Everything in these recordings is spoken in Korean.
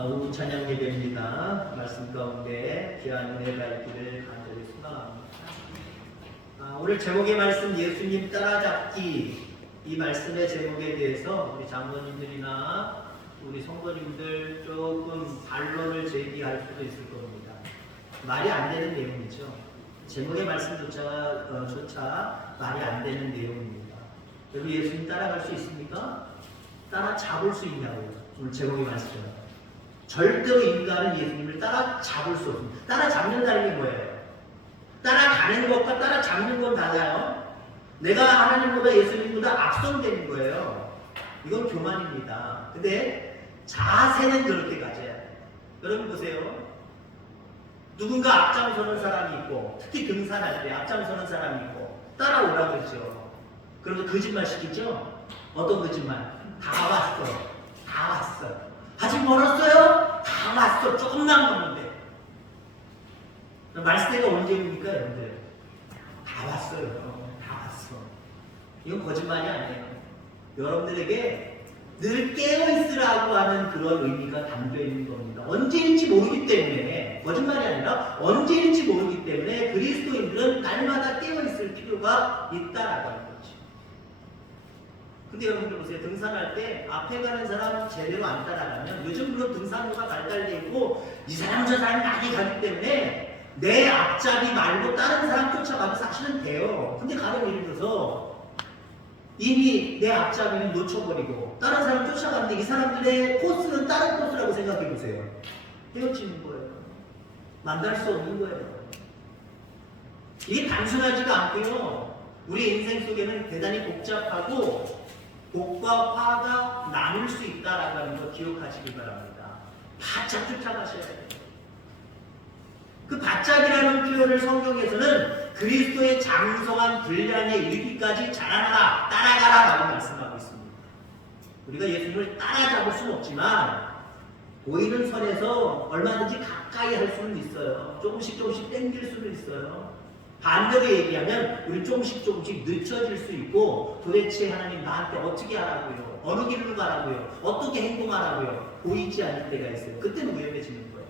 오후 찬양 예배입니다. 말씀 가운데 귀한 은혜가 있기를 간절히 소망합니다. 오늘 제목의 말씀 예수님 따라잡기, 이 말씀의 제목에 대해서 우리 장로님들이나 우리 성도님들 조금 반론을 제기할 수도 있을 겁니다. 말이 안 되는 내용이죠. 제목의 말씀조차 말이 안 되는 내용입니다. 여러분, 예수님 따라갈 수 있습니까? 따라잡을 수 있냐고요. 오늘 제목의 말씀. 절대로 인간은 예수님을 따라잡을 수 없습니다. 따라잡는다는 게 뭐예요? 따라가는 것과 따라잡는 건 달라요. 내가 하나님보다 예수님보다 앞선되는 거예요. 이건 교만입니다. 근데 자세는 그렇게 가져야 돼요. 여러분 보세요. 누군가 앞장서는 사람이 있고, 특히 등산할 때 앞장서는 사람이 있고 따라오라고 그러죠. 그래서 거짓말 시키죠. 어떤 거짓말? 다 왔어. 다 왔어. 아직 멀었어요? 다 왔어. 조금 남았는데. 말세가 언제 옵니까, 여러분들? 다 왔어요. 다 왔어. 이건 거짓말이 아니에요. 여러분들에게 늘 깨어있으라고 하는 그런 의미가 담겨 있는 겁니다. 언제일지 모르기 때문에, 거짓말이 아니라 언제일지 모르기 때문에 그리스도인들은 날마다 깨어있을 필요가 있다라고 하는 거죠. 근데 여러분들 보세요. 등산할 때 앞에 가는 사람 제대로 안 따라가면, 요즘 물론 등산로가 발달되어 있고 이 사람 저 사람이 많이 가기 때문에 내 앞잡이 말고 다른 사람 쫓아가도 사실은 돼요. 근데 가령 예를 들어서 이미 내 앞잡이는 놓쳐버리고 다른 사람 쫓아가는데 이 사람들의 코스는 다른 코스라고 생각해 보세요. 헤어지는 거예요. 만날 수 없는 거예요. 이게 단순하지가 않고요. 우리 인생 속에는 대단히 복잡하고 복과 화가 나눌 수 있다라고 하는 거 기억하시기 바랍니다. 바짝 쫓아가셔야 돼요. 그 바짝이라는 표현을 성경에서는 그리스도의 장성한 분량에 이르기까지 자라나라, 따라가라라고 말씀하고 있습니다. 우리가 예수님을 따라잡을 수는 없지만 보이는 선에서 얼마든지 가까이 할 수는 있어요. 조금씩 당길 수는 있어요. 반대로 얘기하면 우리 조금씩 늦춰질 수 있고, 도대체 하나님 나한테 어떻게 하라고요? 어느 길로 가라고요? 어떻게 행동하라고요? 보이지 않을 때가 있어요. 그때는 위험해지는 거예요.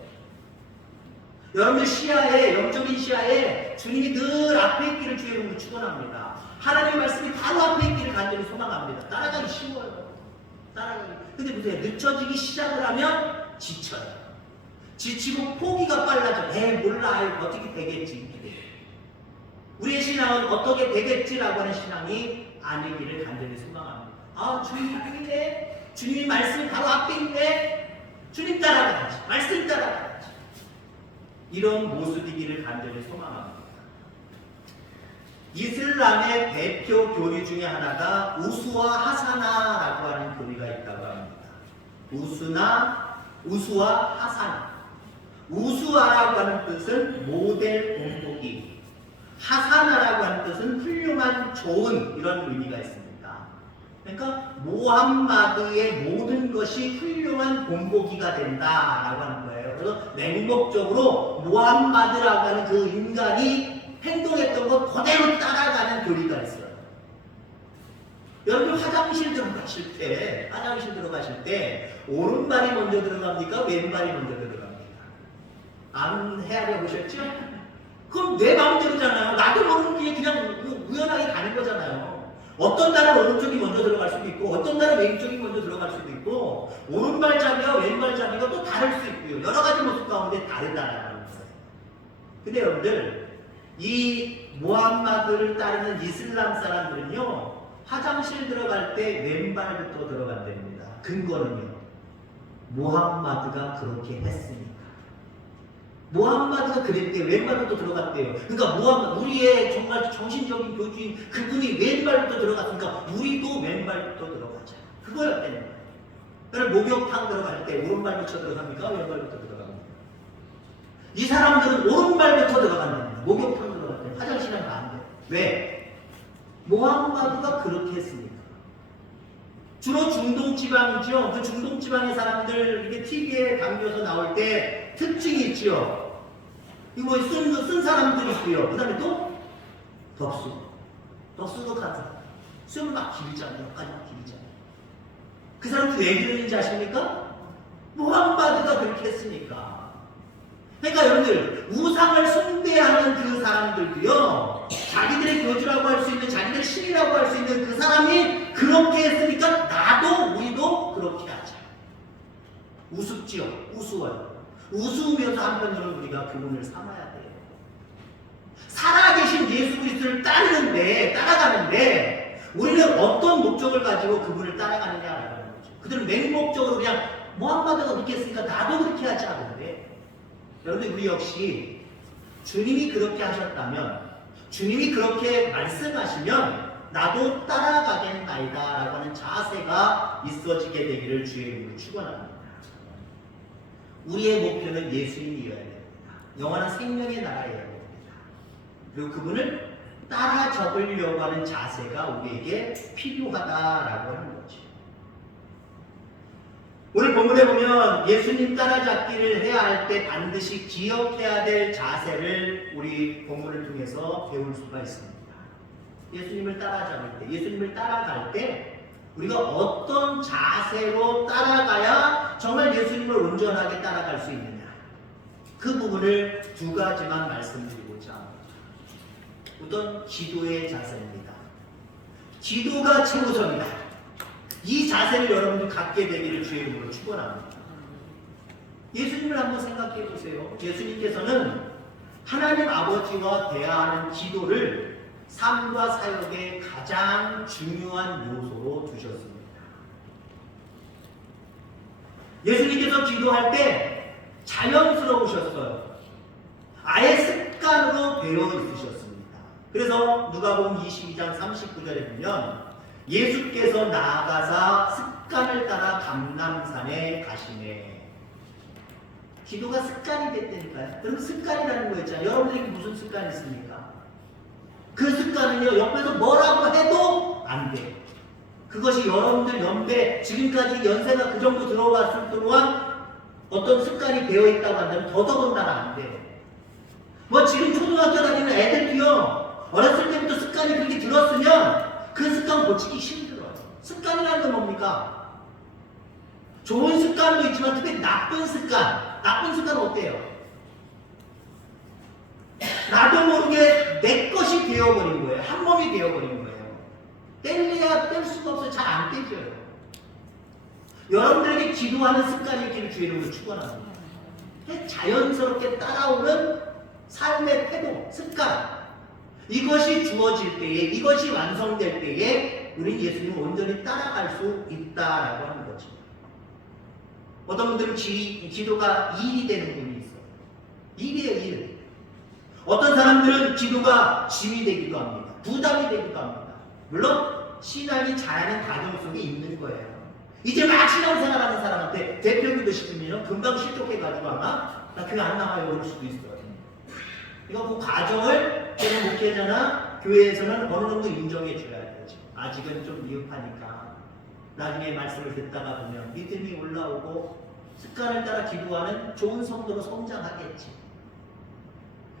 여러분들 시야에, 영적인 시야에 주님이 늘 앞에 있기를 주의 이름으로 축원합니다. 하나님의 말씀이 바로 앞에 있기를 간절히 소망합니다. 따라가기 쉬워요. 따라가기. 근데 보세요. 늦춰지기 시작을 하면 지쳐요. 지치고 포기가 빨라져. 몰라. 어떻게 되겠지. 우리의 신앙은 어떻게 되겠지라고 하는 신앙이 아니기를 간절히 소망합니다. 주님 앞에 있네. 주님이 말씀이 바로 앞에 있네. 주님 따라가야지. 말씀 따라가야지. 이런 모습이기를 간절히 소망합니다. 이슬람의 대표 교리 중에 하나가 우수와 하사나라고 하는 교리가 있다고 합니다. 우수와 하사나. 우수하라고 하는 뜻은 모델 본보기, 하사나라고 하는 뜻은 훌륭한, 좋은, 이런 의미가 있습니다. 그러니까 모함마드의 모든 것이 훌륭한 본보기가 된다라고 하는 거예요. 그래서 맹목적으로 모함마드라고 하는 그 인간이 행동했던 것 그대로 따라가는 교리가 있어요. 여러분 화장실 들어가실 때 오른발이 먼저 들어갑니까? 왼발이 먼저 들어갑니까? 안 헤아려 보셨죠? 그럼 내 마음대로잖아요. 나도 모르는 길에 그냥 우연하게 가는 거잖아요. 어떤 날은 오른쪽이 먼저 들어갈 수도 있고, 어떤 날은 왼쪽이 먼저 들어갈 수도 있고, 오른발잡이와 왼발잡이가 또 다를 수 있고요. 여러 가지 모습 가운데 다르다라는 거예요. 근데 여러분들, 이 모함마드를 따르는 이슬람 사람들은요, 화장실 들어갈 때 왼발부터 들어간답니다. 근거는요, 모함마드가 그렇게 했으니까. 모함마드가 그랬대요. 왼발부터 들어갔대요. 그러니까 우리의 정말 정신적인 교주인 그분이 왼발부터 들어갔으니까 우리도 왼발부터 들어가자. 그거였다는 거예요. 그러니까 목욕탕 들어갈 때 오른발부터 들어갑니까? 왼발부터 들어갑니까? 이 사람들은 오른발부터 들어간답니다. 목욕탕 들어갈 때 화장실에 가면 안 돼. 왜? 모함마드가 그렇게 했으니까. 주로 중동지방이죠. 그 중동지방의 사람들 이게 TV에 담겨서 나올 때 특징이 있죠. 이거 쓴 사람들이 있고요. 그 다음에 또 덕수도 간 사람. 수염을 막 기르잖아요. 여기까지 막 기르잖아요. 그 사람들 왜 기르는지 아십니까? 무함마드가 그렇게 했으니까. 그러니까 여러분들, 우상을 숭배하는 그 사람들도요, 자기들의 교주라고 할 수 있는, 자기들의 신이라고 할 수 있는 그 사람이 그렇게 했으니까 나도, 우리도 그렇게 하자. 우습지요. 우스워요. 우스우면서 한편으로는 우리가 그분을 삼아야 돼요. 살아계신 예수 그리스도를 따라가는데 우리는 어떤 목적을 가지고 그분을 따라가느냐라는 거죠. 그들은 맹목적으로 그냥 무함마드가 그렇게 했으니까 나도 그렇게 하지 않은데, 여러분, 우리 역시 주님이 그렇게 하셨다면, 주님이 그렇게 말씀하시면 나도 따라가겠나이다 라고 하는 자세가 있어지게 되기를 주의 이름으로 축원합니다. 우리의 목표는 예수님이어야 됩니다. 영원한 생명의 나라여야 됩니다. 그리고 그분을 따라잡으려고 하는 자세가 우리에게 필요하다라고 하는 거죠. 오늘 본문에 보면 예수님 따라잡기를 해야 할 때 반드시 기억해야 될 자세를 우리 본문을 통해서 배울 수가 있습니다. 예수님을 따라잡을 때, 예수님을 따라갈 때 우리가 어떤 자세로 따라가야 정말 예수님을 온전하게 따라갈 수 있느냐, 그 부분을 두 가지만 말씀드리고자 합니다. 우선 기도의 자세입니다. 기도가 최우선이다. 이 자세를 여러분들 갖게 되기를 주의 이름으로 축원합니다. 예수님을 한번 생각해 보세요. 예수님께서는 하나님 아버지와 대화하는 기도를 삶과 사역의 가장 중요한 요소로 두셨습니다. 예수님께서 기도할 때 자연스러우셨어요. 아예 습관으로 배어 있으셨습니다. 그래서 누가복음 22장 39절에 보면 예수께서 나아가사 습관을 따라 감람산에 가시네. 기도가 습관이 됐다니까요. 그럼 습관이라는 거 있잖아요. 여러분들에게 무슨 습관이 있습니까? 그 습관은요, 옆에서 뭐라고 해도 안 돼. 그것이 여러분들 연배, 지금까지 연세가 그 정도 들어왔을 동안 어떤 습관이 되어 있다고 한다면 더더군다나 안 돼. 뭐 지금 초등학교 다니는 애들도요, 어렸을 때부터 습관이 그렇게 들었으면 그 습관 고치기 힘들어요. 습관이라는 건 뭡니까? 좋은 습관도 있지만 특히 나쁜 습관. 나쁜 습관은 어때요? 나도 모르게 내 것이 되어버린 거예요. 한 몸이 되어버린 거예요. 뗄래야 뗄 수가 없어요. 잘 안 떼져요. 여러분들에게 기도하는 습관이 있기를 주의 이름으로 축원합니다. 자연스럽게 따라오는 삶의 태도, 습관, 이것이 주어질 때에, 이것이 완성될 때에 우리는 예수님을 온전히 따라갈 수 있다라고 하는 거죠. 어떤 분들은 기도가 일이 되는 분이 있어요. 일이에요, 일. 어떤 사람들은 기도가 짐이 되기도 합니다. 부담이 되기도 합니다. 물론 신앙이 자라는 과정 속에 있는 거예요. 이제 막 신앙생활하는 사람한테 대표기도 시키면 금방 실족해가지고 아마 나 교회 안 나가요 그럴 수도 있어요. 그러니까 그 과정을 저는 목회자나 교회에서는 어느 정도 인정해 줘야 되죠. 아직은 좀 미흡하니까 나중에 말씀을 듣다가 보면 믿음이 올라오고 습관을 따라 기도하는 좋은 성도로 성장하겠지.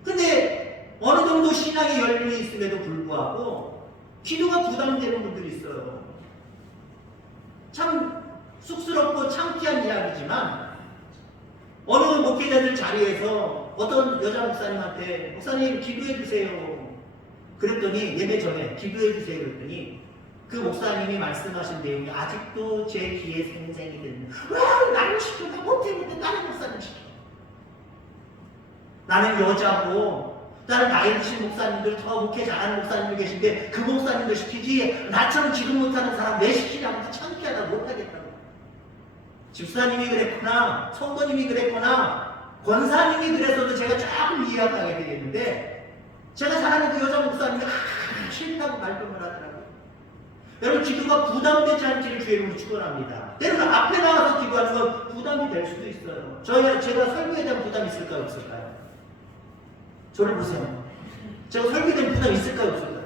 근데 어느 정도 신앙의 열림이 있음에도 불구하고 기도가 부담되는 분들이 있어요. 참 쑥스럽고 창피한 이야기지만 어느 목회자들 자리에서 어떤 여자 목사님한테 목사님 기도해 주세요. 그랬더니 예배 전에 기도해 주세요 그랬더니 그 목사님이 말씀하신 내용이 아직도 제 귀에 생생히 들리는, 왜 나를 시켜? 나 못해 다른 목사님 시켜. 나는 여자고 다른 나이 드신 목사님들 더 목회 잘하는 목사님들 계신데 그 목사님들 시키지 나처럼 기도 못하는 사람 왜 시키냐고 창피하다 못하겠다고. 집사님이 그랬구나, 성도님이 그랬구나, 권사님이 그래서도 제가 조금 이해하게 되겠는데 제가 잘하는 그 여자 목사님이 싫다고 말씀을 하더라고요. 여러분 기도가 부담되지 않기를 주의 이름으로 축원합니다. 때로는 앞에 나와서 기도하는 건 부담이 될 수도 있어요. 제가 설교에 대한 부담이 있을까요 없을까요? 저를 보세요. 제가 설교에 대한 부담이 있을까요 없을까요?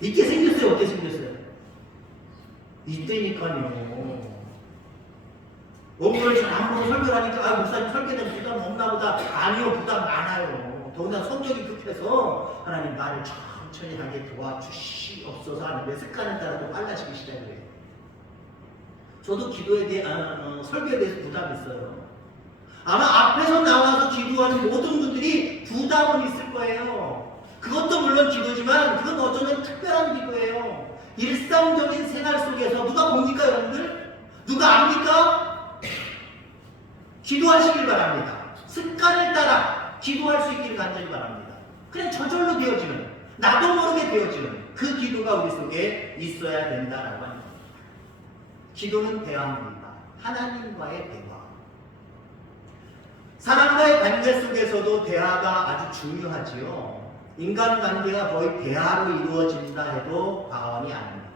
있게 생겼어요 없게 생겼어요? 이때니까요. 오늘 한번 설교를 하니까 목사님 설교에 대한 부담 없나 보다. 아니요, 부담 많아요. 더군다나 성격이 급해서 하나님 나를 천천히 하게 도와주시옵소서 하는데 습관을 따라 또 빨라지기 시작해요. 저도 기도에 대해 설교에 대해서 부담이 있어요. 아마 앞에서 나와서 기도하는 모든 분들이 부담은 있을 거예요. 그것도 물론 기도지만 그건 어쩌면 특별한 기도예요. 일상적인 생활 속에서 누가 봅니까 여러분들? 누가 압니까? 기도하시길 바랍니다. 습관을 따라 기도할 수 있기를 간절히 바랍니다. 그냥 저절로 되어지는, 나도 모르게 되어지는 그 기도가 우리 속에 있어야 된다라고 합니다. 기도는 대화입니다. 하나님과의 대화. 사람과의 관계 속에서도 대화가 아주 중요하지요. 인간관계가 거의 대화로 이루어진다 해도 과언이 아닙니다.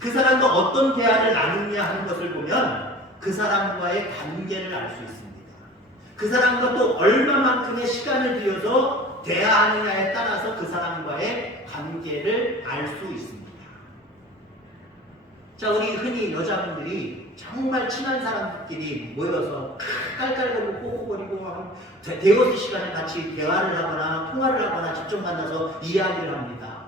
그 사람과 어떤 대화를 나누냐 하는 것을 보면 그 사람과의 관계를 알 수 있습니다. 그 사람과 또 얼마만큼의 시간을 들여서 대화하느냐에 따라서 그 사람과의 관계를 알 수 있습니다. 자, 우리 흔히 여자분들이 정말 친한 사람들끼리 모여서 깔깔거리고 호호거리고 한 대여섯 시간을 같이 대화를 하거나 통화를 하거나 직접 만나서 이야기를 합니다.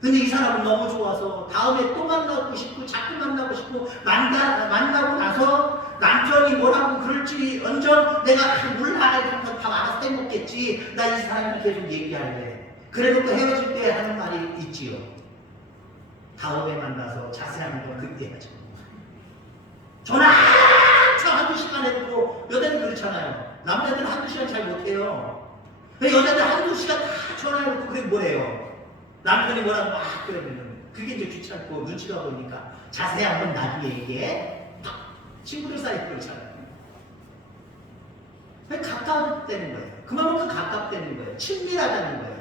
근데 이 사람은 너무 좋아서 다음에 또 만나고 싶고 자꾸 만나고 싶고 만나고 나서 남편이 뭐라고 그럴지 언전 내가 몰라 다 알아서 떼먹겠지 나 이 사람이 계속 얘기할래. 그래놓고 헤어질 때 하는 말이 있지요. 다음에 만나서 자세한 건 그때 하죠. 전화 한두 시간 해도 여자들 그렇잖아요. 남자들은 한두 시간 잘 못해요. 여자들 한두 시간 다 전화해놓고 그게 뭐예요? 남편이 뭐라고 막 그러면 그게 이제 귀찮고 눈치가 보이니까 자세한 건 나중에 얘기해. 친구들 사이에 그렇잖아요. 가까워지는 거예요. 그만큼 가깝다는 거예요. 친밀하다는 거예요.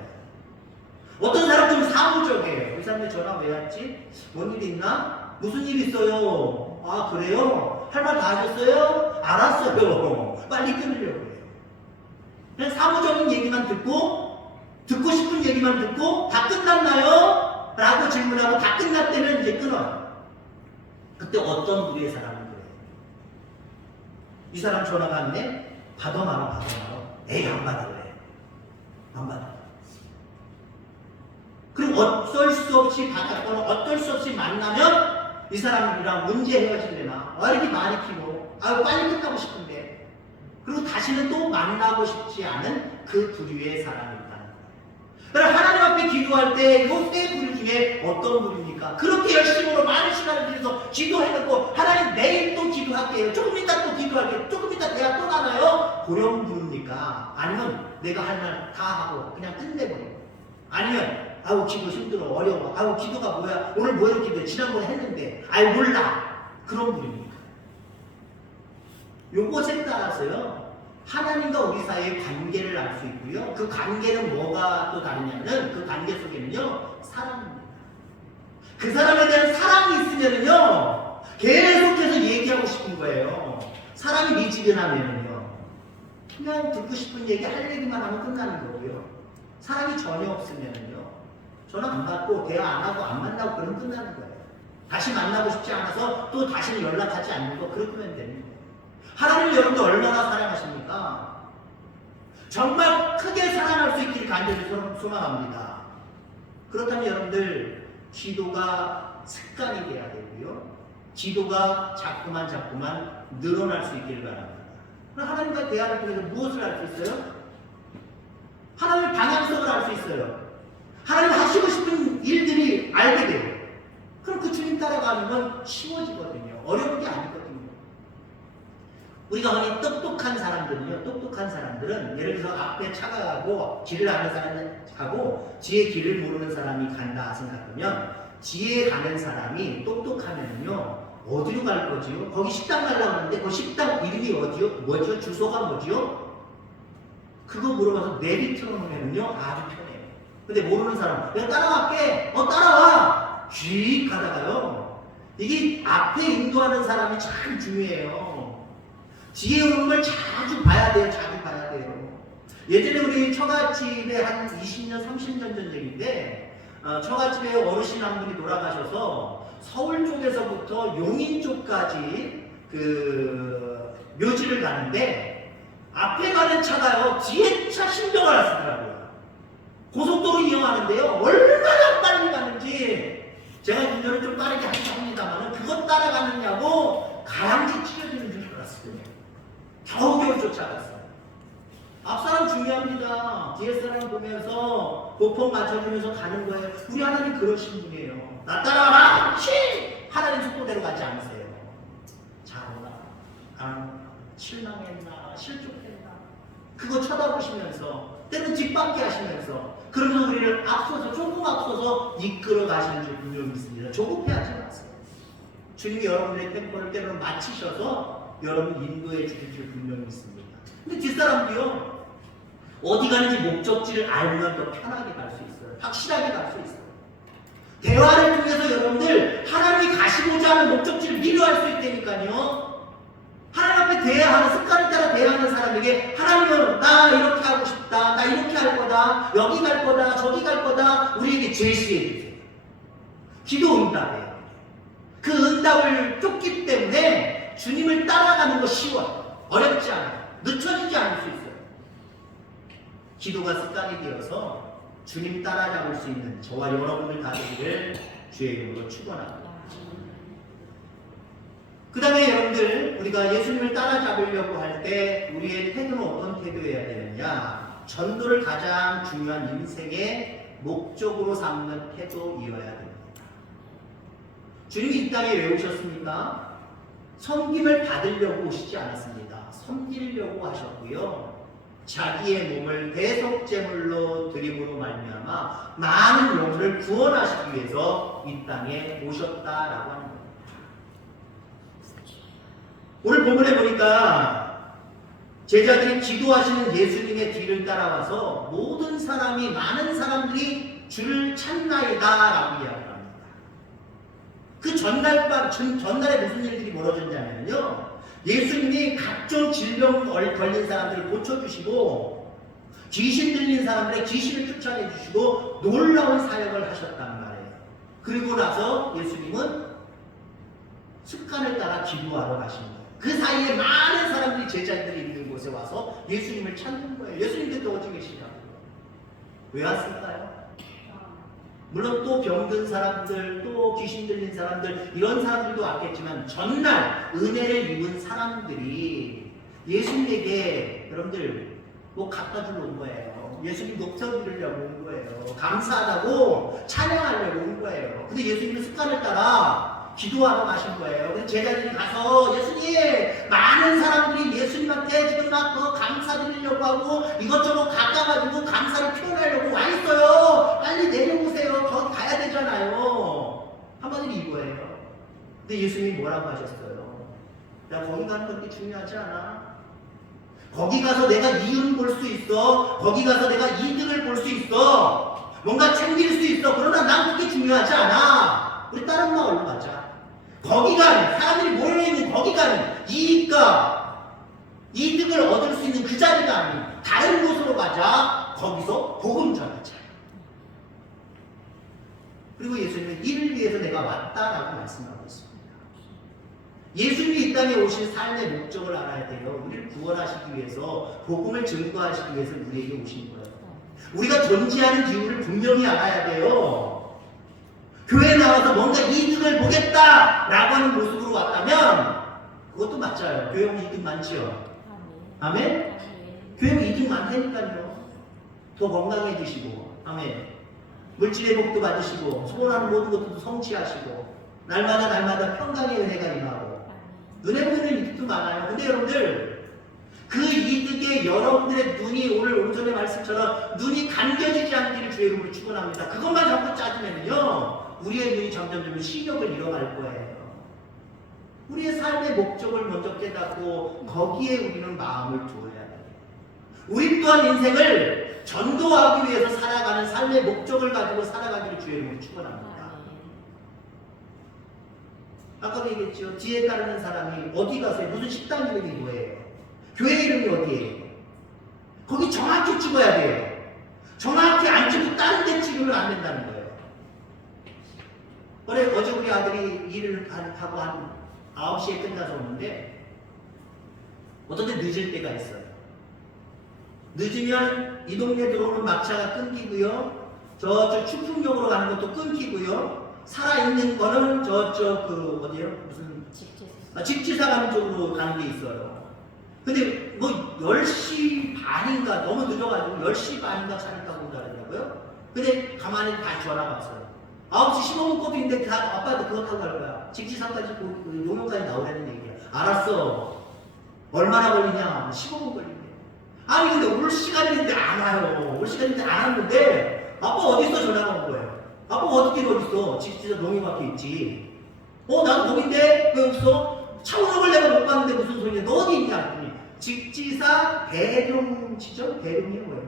어떤 사람 좀 사무적이에요. 이 사람이 전화 왜 왔지? 뭔 일 있나? 무슨 일 있어요? 아 그래요? 할 말 다 하셨어요? 알았어요. 빨리 끊으려고 해요. 그냥 사무적인 얘기만 듣고 싶은 얘기만 듣고 다 끝났나요? 라고 질문하고 다 끝났다면 이제 끊어요. 그때 어떤 부류의 사람은 그래요. 이 사람 전화가 왔네? 받아 말아. 에이 안 받을래. 안 받아. 그럼 어쩔 수 없이 받았거나 어쩔 수 없이 만나면 이 사람이랑 문제 헤어질래나 이렇게 많이 키고 빨리 끝나고 싶은데 그리고 다시는 또 만나고 싶지 않은 그 부류의 사람이 있다는 거예요. 그럼 하나님 앞에 기도할 때 이 세 부류 중에 어떤 부류입니까? 그렇게 열심으로 많은 시간을 들여서 기도해놓고 하나님 내일 또 기도할게요. 조금 이따 또 기도할게요. 조금 이따 대화 또 나눠요. 그런 부류입니까? 아니면 내가 할 말 다 하고 그냥 끝내버리고 아니면 아우 기도 힘들어 어려워 아우 기도가 뭐야 오늘 뭐 이렇게 기도해 지난번에 했는데 아이 몰라 그런 분입니다. 요것에 따라서요 하나님과 우리 사이의 관계를 알 수 있고요 그 관계는 뭐가 또 다르냐면 그 관계 속에는요 사랑입니다. 그 사람에 대한 사랑이 있으면은요 계속해서 얘기하고 싶은 거예요. 사람이 미지근하면은요 그냥 듣고 싶은 얘기 할 얘기만 하면 끝나는 거고요 사랑이 전혀 없으면은요 전화 안 받고 대화 안 하고 안 만나고 그러면 끝나는 거예요. 다시 만나고 싶지 않아서 또 다시는 연락하지 않는 거 그렇게 하면 되는 거예요. 하나님을 여러분들 얼마나 사랑하십니까? 정말 크게 사랑할 수 있기를 간절히 소망합니다. 그렇다면 여러분들 기도가 습관이 돼야 되고요. 기도가 자꾸만 늘어날 수 있기를 바랍니다. 그럼 하나님과의 대화를 통해서 무엇을 알 수 있어요? 하나님의 방향성을 알 수 있어요. 하나님 하시고 싶은 일들이 알게 돼요. 그럼 그 주님 따라가는 건 쉬워지거든요. 어려운 게 아니거든요. 우리가 흔히 똑똑한 사람들은 예를 들어서 앞에 차가 가고 길을 아는 사람하고 뒤에 길을 모르는 사람이 간다 생각하면 뒤에 가는 사람이 똑똑하면요 어디로 갈 거지요? 거기 식당 가려고 하는데 그 식당 이름이 어디요? 뭐죠? 주소가 뭐지요? 그거 물어봐서 내비 틀어놓으면요 아주 편해요. 근데 모르는 사람 내가 따라갈게 따라와 쥐 가다가요 이게 앞에 인도하는 사람이 참 중요해요. 뒤에 오는 걸 자주 봐야 돼요. 예전에 우리 처갓집에 한 20년 30년 전 얘기인데 처갓집에 어르신 한 분이 돌아가셔서 서울 쪽에서부터 용인 쪽까지 그 묘지를 가는데 앞에 가는 차가요 뒤에 차 신경을 안 쓰더라고요. 고속도로 이용하는데요 얼마나 빨리 가는지 제가 운전을 좀 빠르게 하긴 합니다만 그것 따라가느냐고 가랑지 찢어지는 줄 알았어요. 겨우겨우 쫓아갔어요. 앞사람 중요합니다. 뒤에 사람 보면서 보폭 맞춰주면서 가는 거예요. 우리 하나님 그러신 분이에요. 나 따라와라! 하나님 속도대로 가지 않으세요. 잘하나? 난 실망했나? 실족했나? 그거 쳐다보시면서 때로 뒷바퀴 하시면서 그러면서 우리를 앞서서 조금 앞서서 이끌어 가시는 줄 분명히 있습니다. 조급해하지 마세요. 주님이 여러분의 템포를 때로는 마치셔서 여러분 인도해 주실 줄 분명히 있습니다. 근데 뒷사람도요, 어디 가는지 목적지를 알면 더 편하게 갈 수 있어요. 확실하게 갈 수 있어요. 대화를 통해서 여러분들 하나님이 가시고자 하는 목적지를 미루할 수 있다니까요. 하나님 앞에 대화하는 습관을 따라 대화하는 사람에게 하나님은 나 이렇게 하고 싶다, 나 이렇게 할 거다, 여기 갈 거다, 저기 갈 거다, 우리에게 제시해 주세요. 기도 응답이에요. 그 응답을 쫓기 때문에 주님을 따라가는 거 쉬워요. 어렵지 않아요. 늦춰지지 않을 수 있어요. 기도가 습관이 되어서 주님 따라잡을 수 있는 저와 여러분들 다 되기를 주의 이름으로 축원합니다. 그 다음에 여러분들, 우리가 예수님을 따라잡으려고 할 때 우리의 태도는 어떤 태도여야 되느냐? 전도를 가장 중요한 인생의 목적으로 삼는 태도이어야 됩니다. 주님이 이 땅에 왜 오셨습니까? 섬김을 받으려고 오시지 않았습니다. 섬기려고 하셨고요. 자기의 몸을 대속제물로 드림으로 말미암아 많은 영혼을 구원하시기 위해서 이 땅에 오셨다라고 하는 겁니다. 오늘 본문에 보니까 제자들이 기도하시는 예수님의 뒤를 따라와서 모든 사람이, 많은 사람들이 주를 찾나이다라고 이야기합니다. 그 전날에 무슨 일들이 벌어졌냐면요, 예수님이 각종 질병 걸린 사람들을 고쳐주시고 귀신 들린 사람들의 귀신을 쫓아내주시고 놀라운 사역을 하셨단 말이에요. 그리고 나서 예수님은 습관을 따라 기도하러 가신 거예요. 그 사이에 많은 사람들이, 제자들이 있는 곳에 와서 예수님을 찾는 거예요. 예수님 그때 어디 계시냐고요. 왜 왔을까요? 물론 또 병든 사람들, 또 귀신 들린 사람들, 이런 사람들도 왔겠지만 전날 은혜를 입은 사람들이 예수님에게 여러분들 뭐 갖다 주러 온 거예요. 예수님 녹차 드리려고 온 거예요. 감사하다고 찬양하려고 온 거예요. 근데 예수님은 습관을 따라 기도하러 가신 거예요. 그래서 제자들이 가서 예수님, 많은 사람들이 예수님한테 지금 막 감사드리려고 하고 이것저것 가까워가지고 감사를 표현하려고 와 있어요. 빨리 내려오세요. 거기 가야 되잖아요. 한마디로 이거예요. 근데 예수님이 뭐라고 하셨어요? 야, 거기 가는 것도 중요하지 않아? 거기 가서 내가 이윤 볼 수 있어. 거기 가서 내가 이득을 볼 수 있어. 뭔가 챙길 수 있어. 그러나 난 그게 중요하지 않아. 우리 다른 마을로 가자. 거기 가는, 사람들이 모여있는 거기 가는 이익과 이득을 얻을 수 있는 그 자리가 아닌 다른 곳으로 가자. 거기서 복음 전하자. 그리고 예수님은 이를 위해서 내가 왔다라고 말씀하고 있습니다. 예수님이 이 땅에 오신 삶의 목적을 알아야 돼요. 우리를 구원하시기 위해서, 복음을 증거하시기 위해서 우리에게 오신 거예요. 우리가 존재하는 이유를 분명히 알아야 돼요. 교회에 나와서 뭔가 이득을 보겠다라고 하는 모습으로 왔다면 그것도 맞아요. 교회 오면 이득 많지요. 아멘? 교회 오면 이득 많다니까요. 더 건강해지시고, 아멘. 물질의 복도 받으시고, 소원하는 모든 것도 성취하시고, 날마다 평강의 은혜가 임하고, 은혜 보이는 이득도 많아요. 근데 여러분들, 그 이득에 여러분들의 눈이 오늘 오전의 말씀처럼 눈이 감겨지지 않기를 주의 이름으로 축원합니다. 그것만 자꾸 짜증내면요, 우리의 눈이 점점 시력을 잃어갈 거예요. 우리의 삶의 목적을 먼저 깨닫고 거기에 우리는 마음을 두어야 돼요. 우리 또한 인생을 전도하기 위해서 살아가는 삶의 목적을 가지고 살아가기를 주의 이름으로 축원합니다. 아까도 얘기했죠. 뒤에 따르는 사람이 어디 가세요? 무슨 식당 이름이 뭐예요? 교회 이름이 어디예요? 거기 정확히 찍어야 돼요. 정확히 안 찍고 다른 데 찍으면 안 된다는 거예요. 어제 우리 아들이 일을 하고 한 9시에 끝나서 오는데 어떤 때 늦을 때가 있어요. 늦으면 이 동네 들어오는 막차가 끊기고요. 저쪽 축풍역으로 가는 것도 끊기고요. 살아있는 거는 저쪽 그 어디요? 무슨 집지사 가는 쪽으로 가는 게 있어요. 근데 뭐 10시 반인가 너무 늦어가지고 10시 반인가 차를 타고 가더라고요. 근데 가만히 다시 전화가 왔어요. 9시 15분 꼬비인데 아빠한테 그거 타고 갈 거야. 직지사까지 용역까지 나오라는 얘기야. 알았어. 얼마나 걸리냐? 15분 걸린대. 아니 근데 올 시간인데 안 와요. 올 시간인데 안 왔는데 아빠 어디서 전화가 온 거예요? 아빠 어떻게 어딨어? 직지사 농협 앞에 있지. 나도 농인데 왜 없어? 차운역을 내가 못 봤는데 무슨 소리냐? 너 어디 있냐? 했더니 직지사 대룡지점? 대룡이 뭐예요?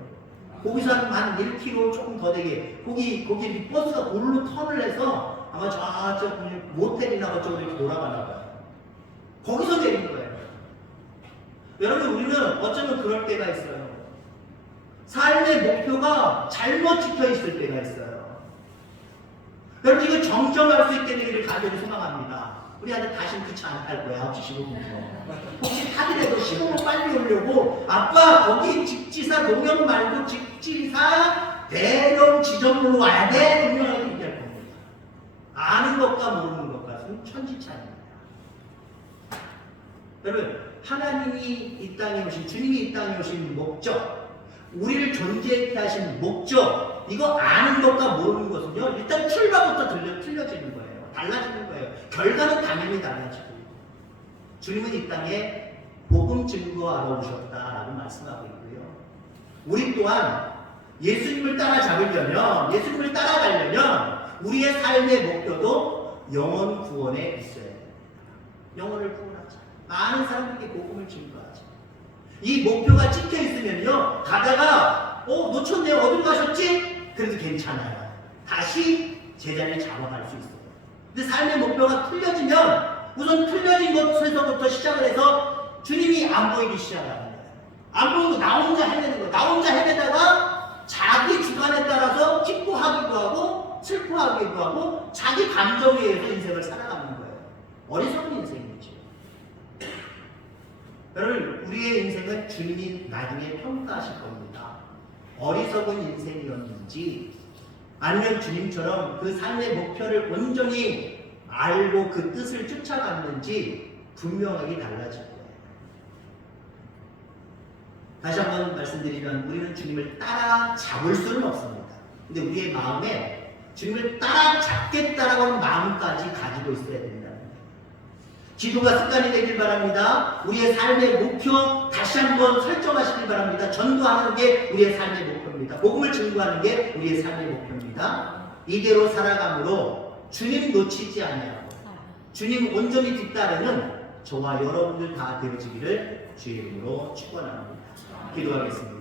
거기서 한 1km 조금 더 되게 거기 버스가 골로 턴을 해서 아마 저쪽 모텔이나 그쪽으로 이렇게 돌아가나 봐요. 거기서 내린 거예요. 여러분 우리는 어쩌면 그럴 때가 있어요. 삶의 목표가 잘못 찍혀 있을 때가 있어요. 여러분 이거 정정할 수 있다는 일을 간절히 소망합니다. 우리한테 다시는 그 차 안 탈 거야. 9시 15분부터. 혹시 타더라도 15분 빨리 오려고 아빠 거기 직지사 농협 말고 직지사 대령 지점으로 와야 돼. 분명하게 얘기할 겁니다. 아는 것과 모르는 것과 천지차이입니다. 여러분 하나님이 이 땅에 오신 주님이 이 땅에 오신 목적 우리를 존재하게 하신 목적 이거 아는 것과 모르는 것은요 일단 출발부터 틀려지는 거예요. 달라지는 거예요. 결과는 당연히 달라지고 주님은 이 땅에 복음 증거하러 오셨다라고 말씀하고 있고요. 우리 또한 예수님을 따라잡으려면 예수님을 따라가려면 우리의 삶의 목표도 영혼 구원에 있어야 돼요. 영혼을 구원하자. 많은 사람들에게 복음을 증거하자. 이 목표가 찍혀 있으면요 가다가 놓쳤네요. 어디로 가셨지? 그래도 괜찮아요. 다시 제자리를 잡아갈 수 있어요. 근데 삶의 목표가 틀려지면 우선 틀려진 것에서부터 시작을 해서 주님이 안 보이기 시작합니다. 안 보이고 나 혼자 헤매는 거예요. 나 혼자 헤매다가 자기 주관에 따라서 기뻐하기도 하고 슬퍼하기도 하고 자기 감정에 의해서 인생을 살아가는 거예요. 어리석은 인생이죠. 여러분 우리의 인생은 주님이 나중에 평가하실 겁니다. 어리석은 인생이었는지 아니면 주님처럼 그 삶의 목표를 온전히 알고 그 뜻을 쫓아갔는지 분명하게 달라질 거예요. 다시 한번 말씀드리면 우리는 주님을 따라잡을 수는 없습니다. 근데 우리의 마음에 주님을 따라잡겠다라고 하는 마음까지 가지고 있어야 된다는 거예요. 기도가 습관이 되길 바랍니다. 우리의 삶의 목표 다시 한번 설정하시길 바랍니다. 전도하는 게 우리의 삶의 목표입니다. 복음을 증거하는 게 우리의 삶의 목표입니다. 이대로 살아감으로 주님 놓치지 아니하고 주님 온전히 뒤따르는 저와 여러분들 다 되어지기를 주의 이름으로 축원합니다. 기도하겠습니다.